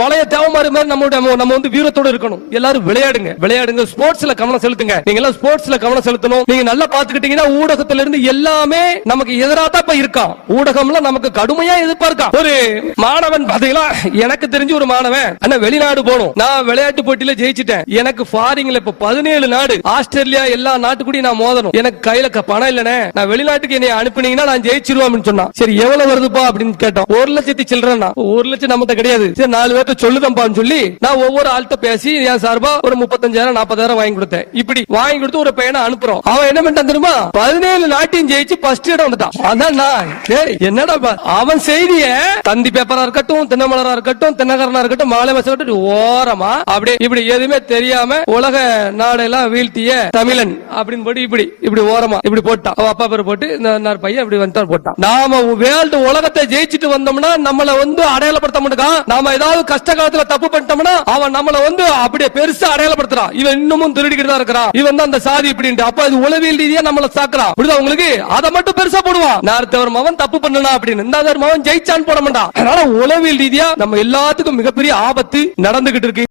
பழைய தேவமாரி மாதிரி நம்ம வந்து வீரத்தோட இருக்கணும். எல்லாரும் விளையாடுங்க, ஸ்போர்ட்ஸ்ல கவனம் செலுத்துங்க. நீங்க எல்லாம் ஸ்போர்ட்ஸ்ல கவனம் செலுத்தணும். நீங்க நல்லா பாத்துக்கிட்டீங்கன்னா ஊடகத்துல இருந்து எல்லாமே நமக்கு எதிராக தான் இப்ப இருக்கான். ஊடகம்ல நமக்கு கடுமையா எதிர்பார்க்கான். ஒரு மாணவன் பாத்தீங்களா, எனக்கு தெரிஞ்சு ஒரு மாணவன் அண்ணா வெளிநாடு போகணும், நான் விளையாட்டு போட்டியில ஜெயிச்சிட்டேன், எனக்கு ஃபாரின்ல இப்ப 17 நாடு, ஆஸ்திரேலியா எல்லா நாட்டு கூட நான் மோதணும், எனக்கு கையில பணம் இல்லனே, நான் வெளிநாட்டுக்கு என்னை அனுப்புனீங்கன்னா நான் ஜெயிச்சிருவேன் சொன்னா. சரி எவ்வளவு வருதுப்பா அப்படின்னு கேட்டோம். 1 லட்சத்தி சில்லறா. 1 லட்சம் நம்மகிட்ட கிடையாது. சரி 4 பேர்ட்ட சொல்லுதம்பான்னு சொல்லி நான் ஒவ்வொரு ஆள்கிட்ட பேசி என் சார்பா ஒரு 35,000 40,000 வாங்கி கொடுத்தேன். இப்படி வாங்கி கொடுத்து ஒரு பையனை அனுப்புறோம். அவன் என்ன பண்ணிட்டான் தெரியுமா, 17 நாட்டையும் ஜெயிச்சு ஃபர்ஸ்ட் இடம் வந்துட்டான். அதான் என்னடா அவன் செய்திய தந்தி பேப்பரா இருக்கட்டும், தினமலரா இருக்கட்டும், தினகரனா இருக்கட்டும், மாலை மசம் ஓரமா அப்படியே இப்படி எதுவுமே தெரியாம உலக நாடெல்லாம் வீழ்த்திய தமிழன் அப்படின்னு போட்டு இப்படி ஓரமா இப்படி போட்டான். அவன் அப்பா பேர் போட்டு இந்த பையன் இப்படி வந்து போட்டான். நாம வேர்ல்டு உலகத்தை ஜெயிச்சுட்டு வந்தோம்னா நம்மள வந்து அடையாளப்படுத்த மாட்டான். நாம ஏதாவது கஷ்ட காலத்துல தப்பு பண்ணிட்டோம்னா அவன் நம்மள வந்து அப்படியே பெருசா அடையாளப்படுத்துறான். இவன் இன்னமும் திருடிக்கிட்டு தான் இருக்கிறான், இவன் தான் அந்த சாதி இப்படின்ட்டு. அப்ப இது உளவியல் ரீதியா நம்மள சாக்குறான். புரியுதா உங்களுக்கு? அதை மட்டும் பெருசா போடுவான். நார்த்தவர் மவன் தப்பு பண்ணனா அப்படின்னு, இந்த மவன் ஜெயிச்சான்னு போட மாட்டான். அதனால உளவியல் ரீதியா நம்ம எல்லாத்துக்கும் மிகப்பெரிய ஆபத்து நடந்துகிட்டு இருக்கு.